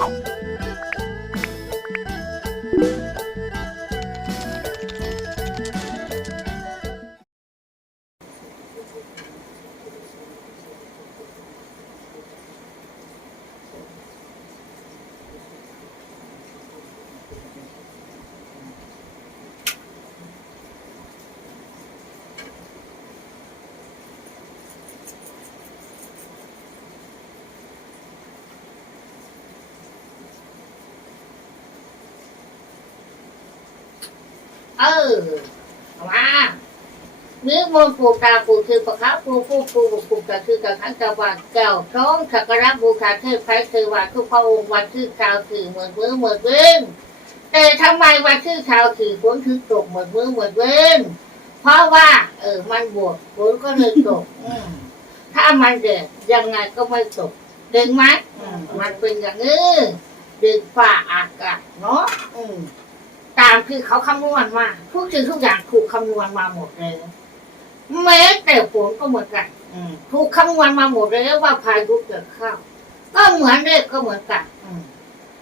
you เออมานึกมนต์ปูตาปูคือประคับปูปูปูปูปูกระคือกับขันกะวันเก่าท้องสักการะบูชาเทพไพรคือวันทุกพระองค์วันที่อชาวถือเหมือนเมื่อเหมือนเว้นแต่ทำไมวันที่อชาวถือฝนถึงตกเหมือนเมื่อเหมือนเว้นเพราะว่า เออ มันบวกฝนก็เลยตกถ้ามันเด็ดยังไงก็ไม่ตกเด็กไหมมันเป็นอย่างนี้เดึกฝ่าอากาศเนาะ ตามที่เขาคำนวณมาทุกสิ่งทุกอย่างถูกคำนวณมาหมดเลยแม้แต่ฝนก็เหมือนกันอืมถูกคำนวณมาหมดเลยว่าพายุเกิดเข้าก็เหมือนเลขก็เหมือนกันอืม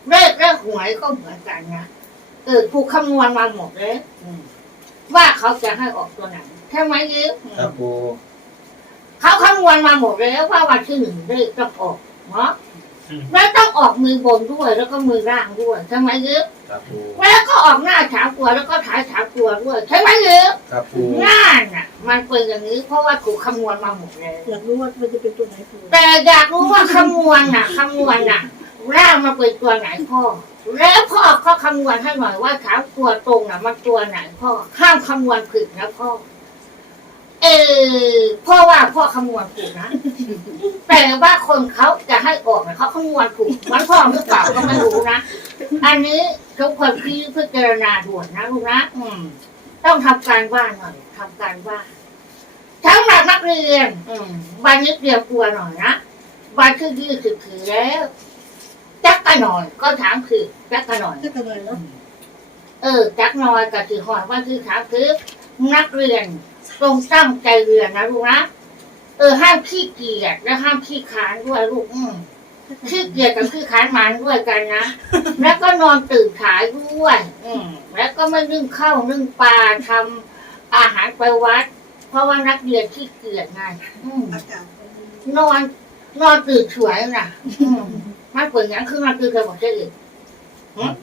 เลขและหวยก็เหมือนกันนะเออถูกคำนวณมาหมดเลยอืมว่าเขาจะให้ออกตัวไหนใช่ไหมยิ้มครับปูเขาคำนวณมาหมดแล้วว่าวันที่หนึ่งเลขต้องออกเนาะ แล้วต้องออกมือบนด้วยแล้วก็มือล่างด้วยใช่ไหมยิ้มครับปูแล้วก็ออกหน้าถามตัวแล้วก็ถ่ายถามตัวด้วยใช่ไหมเนี่ยครับปูงานน่ะ มันเป็นอย่างนี้เพราะว่าถูกคำนวณมาหมดเลยอยากรู้ว่ามันจะเป็นตัวไหนครูแต่อยากรู้ว่าคำนวณน่ะคำนวณน่ะร่างมาเป็นตัวไหนพ่อแล้วพ่อก็คำนวณให้หน่อยว่าถามตัวตรงน่ะมันตัวไหนพ่อห้ามคำนวณผิดนะพ่อ เออพ่อว่าพ่อคำนวณถูกนะแต่ว่าคนเขาจะให้ออกน่ะเขาคำนวณถูกมันพ่อหรือเปล่าก็ไม่รู้นะอันนี้ทุกคนพี่พิจารณาด่วนนะลูกนะอืม ต้องทำการบ้านหน่อยทำการบ้านทั้งหลักนักเรียน อืมวันนี้เตรียมตัวหน่อยนะวันที่ยี่สิบถือแล้วจักกะหน่อย ก็ถามคือจักกะหน่อยถ้ากันเลยเนาะเออจักหน่อยกับถือหอยวันที่ถามคือนักเรียน ตรงตั้งใจเรียนนะลูกนะ เออห้ามขี้เกียจและห้ามขี้ค้านด้วยลูกอืมขี้เกียจกับขี้ค้านหมันด้วยกันนะ แล้วก็นอนตื่นขายด้วย อืมแล้วก็ไม่นึ่งข้าวนึ่งปลาทำอาหารไปวัด เพราะว่านักเรียนขี้เกียจไงอืมอากาศนอนนอนตื่นสวยน่ะอืมมันเปิดอย่างคือนอนตื่นเคยบอกเจ๊อีก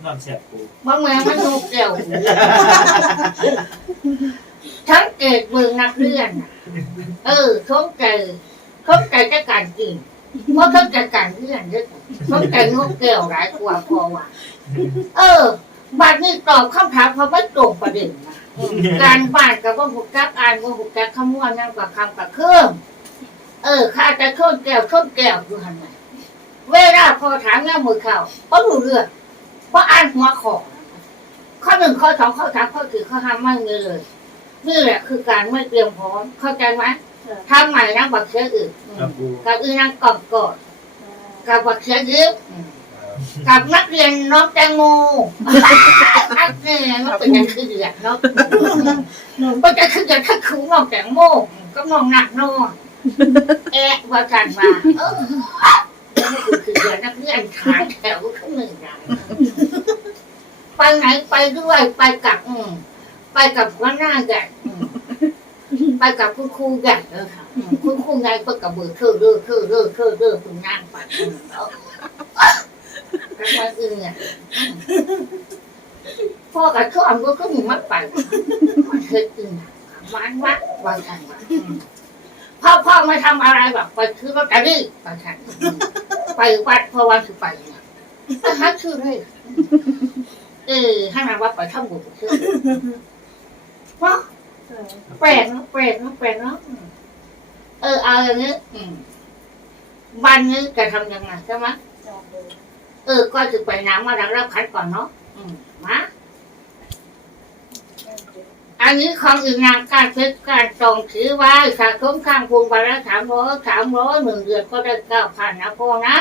นอนเสียบปู บางแม่มันโนเกี่ยว ทั้งเกตเมืองนักเรียนน่ะเออท้องใจท้องใจจะการกินเพราะท้องใจการเรียนเยอะท้องใจงกเกี่ยวหลายกว่าพอว่ะเออบัดนี้ตอบคำถามเขาไม่ตรงประเด็นนะการบ้านกับว่าหุกจักอ่านว่าหุกจักคำนวณนั่นกับคำกับเครื่องเออข้าจะชนแก้วชนแก้วอยู่หันไหนเวลาพอถามเงี้ยมือเขาก็รู้เรื่องเพราะอ่านหัวขอข้อหนึ่งข้อสองข้อสามข้อสี่ข้อห้าไม่มีเลย นี่แหละคือการไม่เตรียมพร้อมเข้าใจไหมทำใหม่นะบักเชื้ออื่นอืมครับปูกับอื่นนั่งกอดกอดกับบักเชื้อยืมกับนักเรียนน้องแตงโมนักเรียนมันเป็นอยังคือเดือดเนาะมันจะคือจะถ้าคือน้องแตงโมก็น้องหนักนอนแอะว่ากันมาเออแล้วมันคือเดือดนักเรียนขาแถวทั้งหนึ่งนะไปไหนไปด้วยไปกับอืม ไปกับหัวหน้าใหญ่อืมไปกับคุณครูใหญ่เลยค่ะอืมคุณครูใหญ่ก็กับเบอร์เธอเด้อเธอเด้อเธอเด้อคุณนั่งไปอืมเอาแล้วมาอื่นเนี่ยพ่อกับช่อนก็ก็มีมัดไปมันเฮ็ดอื่นน่ะวันวัดวันทันวันอืมพ่อพ่อไม่ทำอะไรแบบไปซื้อลอตเตอรี่ไปทันอืมไปวัดเพราะวันสุไปเนี่ยไปหาชื่อเลยเออให้นางว่าไปทำบุญชื่อ เพราะแปลกเนอะแปลกเนอะแปลกเนาะเออเอาอย่างนี้วันนี้จะทำยังไงใช่ไหมเออ ก็จะไปน้ำมาดังรับขันก่อนเนาะอืมมาอันนี้ของอื่นงานการเพชรการตรงถือไว้สะสมข้างพวงบาระสามร้อยสามร้อยหนึ่งเดือนก็ได้เก้าพันนะพ่อนะ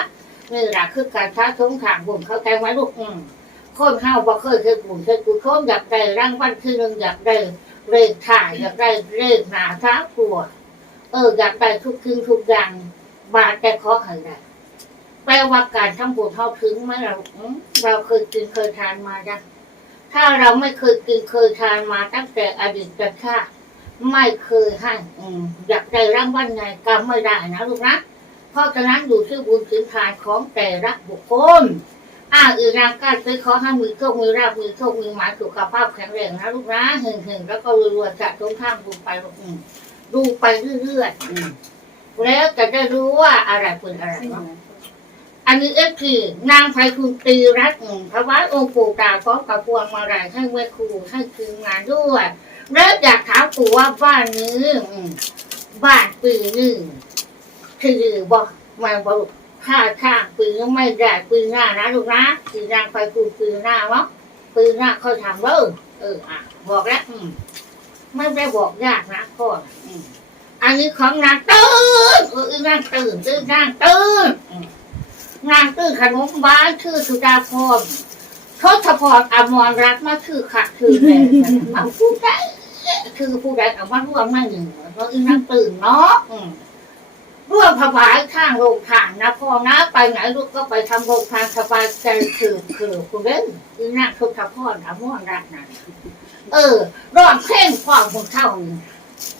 นี่แหละคือการสะสมข้างบุญเข้าใจไหมลูกอืม คนเฮาบ่เคยเคยบุญเคยกุศลอยากได้ร่างวันที่หนึ่งอยากได้เลขถ่ายอยากได้เลขหนาทั้งตัวเอออยากได้ทุกคืนทุกอย่างบาทแต่ขอให้ได้แปลว่าการทำบุญเท่าถึงไหมเราเราเคยกินเคยทานมาจ้ะถ้าเราไม่เคยกินเคยทานมาตั้งแต่อดีตชาติไม่เคยให้อืมอยากได้ร่างวันไงก็ไม่ได้นะลูกนะเพราะฉะนั้นอยู่ที่บุญถึงทานของแต่ละบุคคล อ้าอื่นรางการซื้อขอให้มือโชคมือราบมือโชคมือหมายสุขภาพแข็งแรงนะลูกนะหึงหึงๆแล้วก็รวยๆจะตรงข้ามบุญไปดูไปเรื่อยๆแล้วจะได้รู้ว่าอะไรเป็นอะไรเนาะอันนี้เอฟทีนางไพคุณตีรัตน์อืมถวายองค์ปู่ตาพร้อมกับพวงมาลัยให้แม่ครูให้ทีมงานด้วยแล้วอยากถามปู่ว่าบ้านนี้อบ้านปีนี้คือบอกมาบอก ถ้าช่างปีนี้ไม่ได้ปีหน้านะลูกนะสีนางไพคุณปีหน้าเนาะปีหน้าค่อยทำเด้อเอออะบอกแล้วอืมไม่ได้บอกยากนะพ่ออืมอันนี้ของนางตื่นเออนางตื่นตื่นนางตื่นนางตื้อขนมบ้านชื่อสุดาพรทศพรอมรรัตน์มาชื่อขัดชื่อแรงเอาผู้ใดคือผู้ใดเอามาร่วมมาหนึ่งเพราะอีนางตื่นเนาะอืม ร่วมถวายข้างโรงทานนะพ่อนะไปไหนลูกก็ไปทำโรงทานสบายใจคือคือคุณเด้ออีนางทศพรอมรรัตน์นั่นะเออร้องเพลงพ่อมึงเท่านี้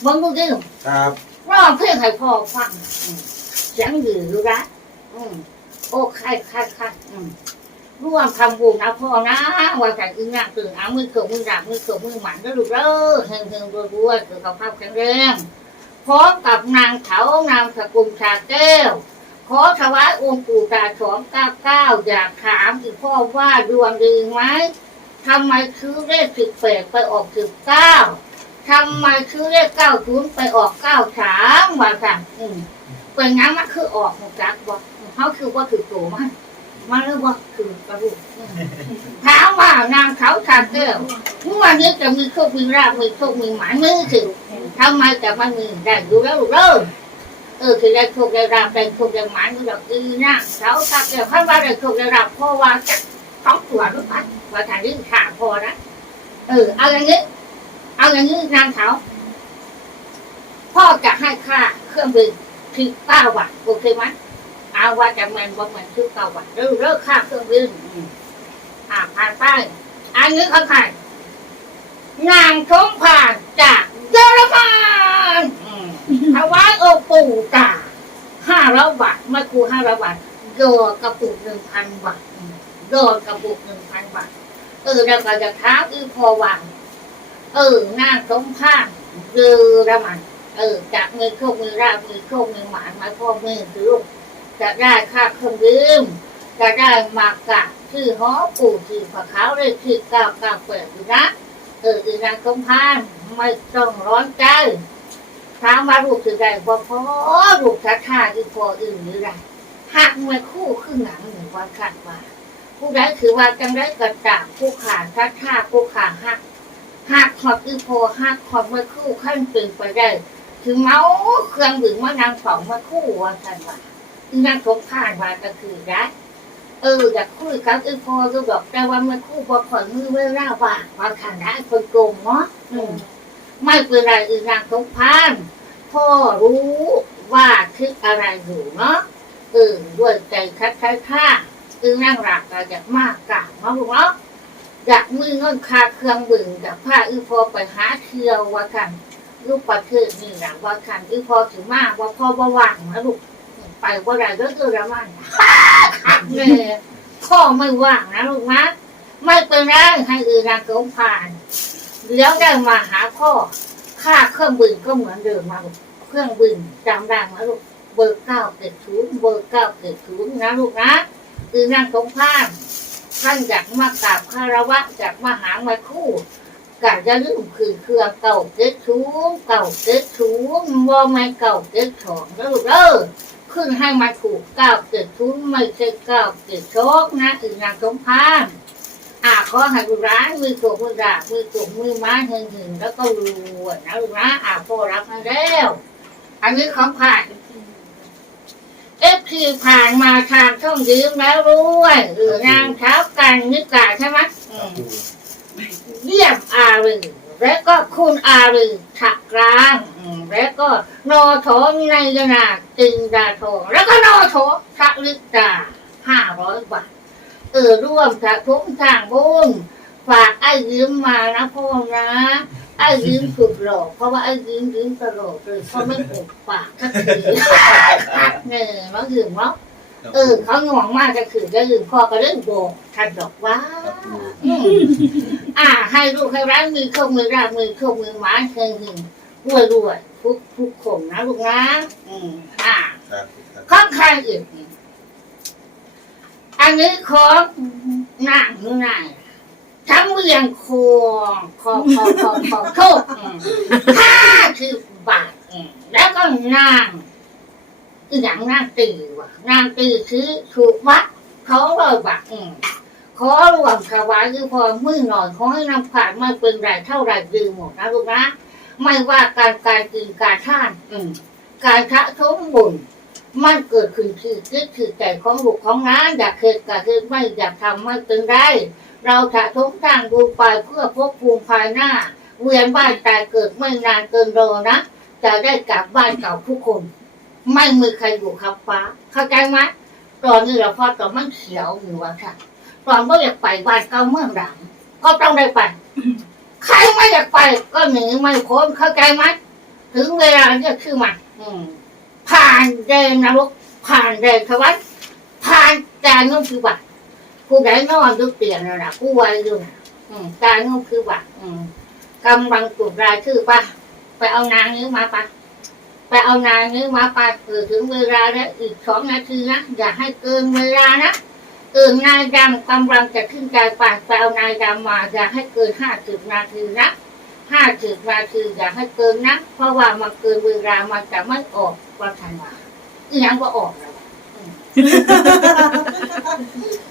มึงดูดิครับร้องเพลงให้พ่อฟังอืมเสียงดีรู้ละอืมโอ้ใครใครใครอืมร่วมทำบุญนะพ่อนะว่าแต่อึ้งอ่างตื่นเอามือเกือบมือดับมือเกือบมือหมันก็ดูกเด้อเฮงเฮงรวยรวยสุขภาพแข็งแรง พร้อมกับนางเถานางสกุลชาแก้ว ขอถวายองค์ปู่ตาสองเก้าเก้าอยากถามอีกพ่อว่าดวงดีไหมทำไมซื้อเลขสิบแปดไปออกสิบเก้าทำไมซื้อเลขเก้าศูนย์ไปออกเก้าสามว่าสั่งอืมเป็นงั้นมันคือออกหมดจักบอกเขาคือว่าคือโตมันมันเรียกว่าคือกระดูกถามว่านางเขาทานเก้วเมื่อวันนี้จะมีโชคมีราบมีโชคมีหมายมือถือ ทำไมจะไม่มีได้ดูแล้วลูกเด้อเออคือได้โชคได้ราบได้โชคได้หมายมือดอกอีนะเขาทานเก้วพันว่าได้โชคได้ราบเพราะว่าจะต้องตัวรู้ปันว่าทางนี้ขาพอนะเออเอาอย่างนี้ เอาอย่างนี้นางเขาพ่อจะให้ค่าเครื่องบินคือเก้าบาทโอเคไหมเอาว่าจะแมนว่าแมนคือเก้าบาทเลิกเลิกค่าเครื่องบินอ่าผ่านไปอันนี้เขาใคร นางชมผ่านจากเยอรมันอืมถวายโอปู่ตาห้าร้อยบาทไม่ครูห้าร้อยบาทโยนกระปุกหนึ่งพันบาทอืมโยนกระปุกหนึ่งพันบาทเออแล้วก็จะท้าอือพอวางเออนางชมผ่านเยอรมันเออจากมือโชคมือราบมือโชคมือหมานมาพ่อมือคือลูกจะได้ค่าเครื่องดื่มจะได้มากกะชื่อหอปู่ชื่อผักขาวเลยชื่อก้าวก้าวเปิดอยู่นะ เอออีนางคมพานไม่ต้องร้อนใจถามว่าลูกคือใดบ่พอลูกทักทาอีพออื่นหรือไรหักมาคู่ขึ้นหนังหนึ่งวันขัดว่า ผู้ใดคือว่าจังได้กระจาบผู้ขาดทักทาผู้ขาหักหักขอบอีพอหักขอบมาคู่ขั้นเป็นไปได้ถึงเมาเครื่องดื่มมานางสองมาคู่ว่าท่านว่าที่นางทบผ่านว่าก็คือได้ เอออยากคุยกับอีพอก็บอกแต่ว่ามาคู่พอผ่อนมือเวลาว่าว่าท่านได้คนโกงเนาะอืมไม่เป็นไรอีนางทบผ่านพ่อรู้ว่าคิดอะไรอยู่เนาะเออด้วยใจคัดค้ายค่าอือนางรักก็อยากมากกะเนาะลูกเนาะอยากมือเงินคาเครื่องบึงอยากพาอีพอไปหาเที่ยวว่าท่านลูกประเทศนี่นะว่าคันที่พอถึงมากว่าพ่อว่าว่างนะลูก ไปว่าไรก็คือละมันขัดเลยพ่อไม่ว่างนะลูกนะไม่เป็นไรให้อื่นนางสงผ่านเดี๋ยวได้มาหาพ่อค่าเครื่องบินก็เหมือนเดิมมาลูกเครื่องบินจำได้ไหมลูกเบอร์เก้าเจ็ดศูนย์เบอร์เก้าเจ็ดศูนย์นะลูกนะคือนางสงผ่านท่านอยากมากราบคารวะอยากมาหามาคู่กะจะลืมคือเครือเก่าเก็ดชูงเก่าเก็ดชูงว่าไม่เก่าเก็ดถองแล้วลูกเออ ขึ้นให้มาถูกเก้าเก็ดชูงไม่ใช่เก้าเก็ดโชกนะคือนางสมพานอ่าขอให้ดูร้านมือถูกมือดาบมือถูกมือไม้หึงหึงแล้วก็รวยนะลูกนะอ่าพ่อรับมาแล้วอันนี้ของผ่านเอฟทีผ่านมาทางช่องยืมแล้วรวยหรือนางเท้ากันนิกาใช่ไหมอืมเยี่ยมอารี และก็คุณอารีถักกลางอืมและก็นอโถในยนาจิงดาโถแล้วก็นอโถทะลิกาห้าร้อยบาทเออร่วมสะทุมสร้างบุญฝากไอ้ยืมมานะพ่อนะไอ้ยืมสุดหลอกเพราะว่าไอ้ยืมยืมตลอดเลยเขาไม่ปกปากก็คือพักเนอมายืมเนาะเออเขาหน่วงมากก็คือจะยืมพ่อก็เล่นโบกทันดอกว่า อืมอ่า ให้ลูกให้ร้านมือเข้ามือราบมือเข้ามือหมาเชิงหึงรวยรวยทุกทุกคนนะลูกนะอืมอ่าครับครับข้างข้างอื่นอันนี้ของนางหรือนายทั้งเวียงคอคอคอคอคอโชคอืมห้าคือบาทอืมแล้วก็นางอีหยังนางตีวะนางตีคือถูกวัดเขาเลยบาทอืม ขอรวมถวายคือพอมือหน่อยขอให้นำผ่านมาเป็นไรเท่าไรดืมหมดนะลูกนะ ไม่ว่าการการกินการท่าน อืมการทะทมบุญมันเกิดขึ้นคือคิดคือใจของลูกของน้าอยากเกิดก็คือไม่อยากทำไม่เป็นไรเราจะทงทางบุญไปเพื่อพบภูมิภายหน้า เวียนบ้านตายเกิดไม่นานเกินรอนะจะได้กลับบ้านเก่าทุกคน ไม่มีใครอยู่คำฟ้า เข้าใจไหมตอนนี้เราพอตอนมันเขียวอยู่ว่าค่ะ ตอนไม่อยากไปบ้านเก่าเมืองหลังก็ต้องได้ไป ใครไม่อยากไป ก็หนีไม่พ้นเข้าใจไหมถึงเวลาเนี่ยคือมันผ่านแดนนรกผ่านแดนทวัตผ่านการนุ่งคือบัตรผู้ใดนอนดูเตียงนั่นนะผู้ไว้อยู่นะอืมการนุ่งคือบัตรกำลังตุดรายชื่อปะไปเอานางนี้มาปะไปเอานางนี้มาปะเออถึงเวลาแล้วอีกสองนาทีนะอย่าให้เกินเวลานะ เออนายดำกำลังจะขึ้นใจปะไปเอานายดำมาอย่าให้เกินห้าสิบนาทีนะห้าสิบนาทีอย่าให้เกินนะเพราะว่ามันเกินเวลามันจะไม่ออกว่าทันว่าอีหยังก็ออกแล้วอืม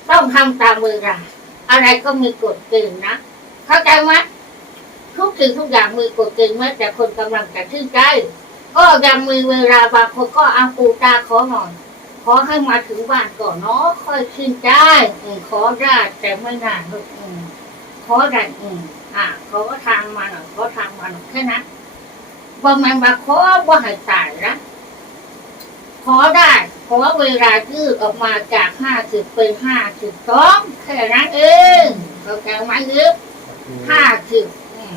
ต้องทำตามเวลาอะไรก็มีกฎเกณฑ์นะเข้าใจไหมทุกสิ่งทุกอย่างมีกฎเกณฑ์แม้แต่คนกำลังจะชื่นใจก็ยังมีเวลาบางคนก็เอาปูตาขอหน่อย ขอให้มาถึงบ้านก่อนเนาะค่อยชื่นใจอืมขอได้แต่ไม่นานลูกอืมขอได้อืมอะขอทางมาหน่อยขอทางมาหน่อยแค่นั้นว่ามันมาขอว่าให้ตายนะขอได้ขอเวลายืดออกมาจากห้าสิบเป็นห้าสิบสองแค่นั้นเองเข้าใจไหมยืดห้าสิบอืม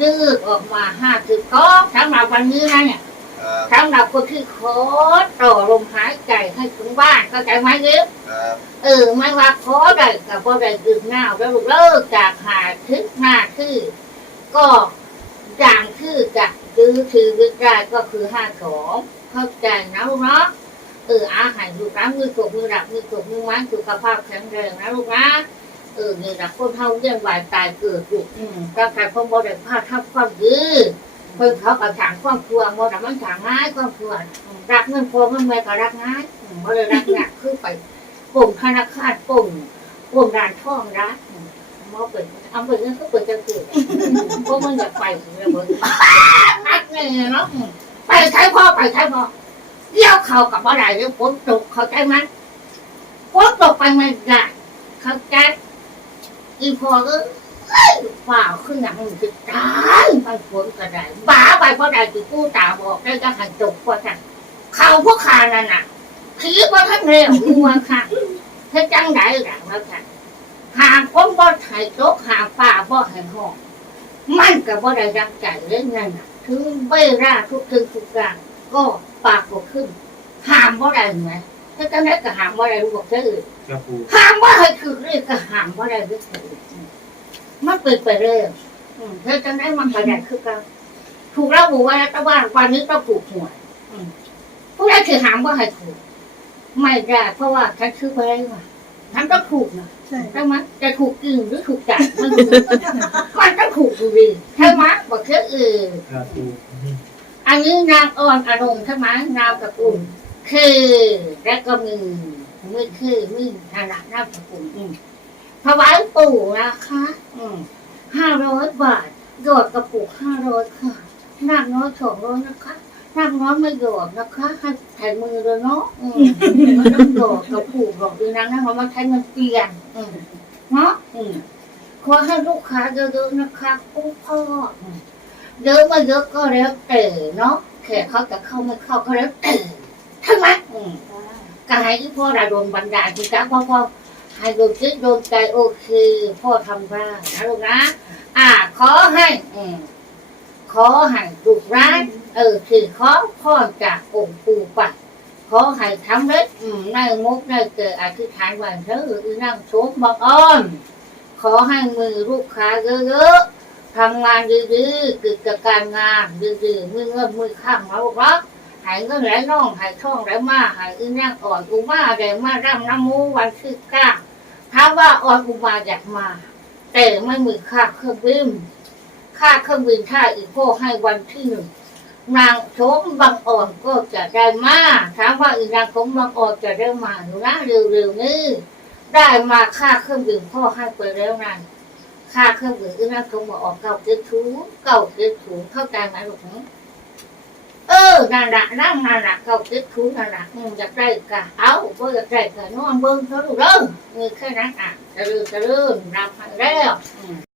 ยืดออกมาห้าสิบสองสำหรับวันนี้นะเนี่ยครับ สำหรับคนที่ขอต่อลมหายใจให้ถึงบ้านเข้าใจไหมยืดครับเออไม่ว่าขอได้กับบ่ได้ดื่มน้ำแล้วลูกเลิกจากหาทึกหน้าคือ ก็อย่างคือจะดื้อถือวิกได้ก็คือห้าสองเข้าใจนะลูกเนาะเอออาหารอยู่ร้านมือกบมือดับมือกบมือไม้สุขภาพแข็งแรงนะลูกนะเออนี่ละคนเท่าเยี่ยมวายตายเกิดลูกอืมร่างกายของบ่ได้พลาดทับความดื้อ เพิ่นเขากระถางความครัวบ่ได้มันถางง่ายความครัวรักเงินพอเงินแม่ก็รักง่ายอืมบ่ได้รักหนักคือไปปุ่มธนาคารปุ่มปุ่มร้านทองร้านมอเปิดเอาเปิดเงินก็เปิดจะเกิดเพราะมันอยากไปเลยเบิร์นักเนี่ยเนาะไปใช้พ่อไปใช้พ่อเดี่ยวเขากับอะไรเรื่องฝนตกเขาใจไหมฝนตกไปไม่ได้เขาใจอีพอก็ ฝ่าขึ้นอย่างมันจะตายไปฝนก็ได้บ้าไปเพราะใดที่กู้ตาบอกได้ก็หันตกเพราะท่านเขาพวกขานั่นน่ะคิดว่าท่านเร็วมัวค่ะเฮ็ดจังไดล่ะว่าค่ะหากคนบ่ให้ตกหากป่าบ่ให้ห้องมันก็บ่ได้รังใจเรื่องนั้นน่ะถึงเวลาทุกถึงทุกอย่างก็ปากบ่ขึ้นห้ามบ่ได้ไหมเฮ็ดจังไดก็ห้ามบ่ได้รู้บอกเธอครับปูห้ามบ่ให้คือเรื่องก็ห้ามบ่ได้เรื่อง มันเปิดไปเรื่อยอืมเฮ็ดจังไดมันก็ได้คือกันถูกระบุไว้แล้วแต่ว่าวันนี้ต้องถูกหวยอืมผู้ใดคือห้ามบ่ให้ถูก ไม่ได้เพราะว่าฉันชื่อไปได้ว่าฉันต้องถูกนะใช่ใช่ไหมจะถูกกึ่งหรือถูกจัดมันรู้มันต้องถูกอยู่ดีใช่ไหมบอกเชื่อเออครับปูอันนี้นางอ่อนอารมณ์ใช่ไหมนามสกุลคือและก็มีมือคือมือขนาดนามสกุลอืม ถวายปู่นะคะอืมห้าร้อยบาทโยอดกระปุกห้าร้อยค่ะนากน้อยสองร้อยนะคะนากน้อยไม่โยอดนะคะให้ใส่มือเลยเนาะอืมมันต้องโดดกับผูกบอกดูนะนะเพราะมันใช้เงินเปลี่ยนอืมเนาะอืมขอให้ลูกค้าเยอะๆนะคะผู้พ่ออืมเยอะไมาเยอะก็แล้วแต่เนาะแขกเขาจะเข้าไม่เข้าก็แล้วแต่ใช่ไหมอืมกายที่พ่อระดมบันดาลคือจ้าพ่อพ่อ ให้โดนคิตดโดนใจโอเคพ่อทำได้นะลูกนะ อ่า ขอให้อืมขอให้ลูกร้านเออคือขอพ่อจากองค์ปู่ปัดขอให้ทำเล็ดอืมในมุกในเกิดอธิษฐานวันเธอหรือนั่งชมบังอ้อนขอให้มือลูกค้าเยอะๆทำงานดีๆกิจการงานดีๆมือเงินมือข้างมาบอกาหายเงินไหลน่องหายท่องไหลมาหายอึนั่งอ่อนอุมาแดงมาร่ำน้ำมูวันที่เก้าถ้าว่าอ่อนอุมาอยากมา แต่ไม่มีค่าเครื่องบินค่าเครื่องบินถ้าอีกพ่อให้วันที่หนึ่งนางโฉมบางอ่อนก็จะได้มาถามว่าอีนางโฉมบางอ่อนจะได้มาหนูนะเร็วๆนี้ได้มาค่าเครื่องบินพ่อให้ไปแล้วนั่นค่าเครื่องดื่มที่นั่นเขาบอกออกเก่าเกินชูเก่าเกินชูเข้าใจไหมลูกหนู เออนั่นแหละนั่งนั่นแหละเก่าเกิดคูนั่นาหละอืมอยากได้กะเอาบ่อยากได้กะนองเบิ้งเขาดูเด้อเออแค่นั้นอะจะลืมจะลืมรับให้แล้วอื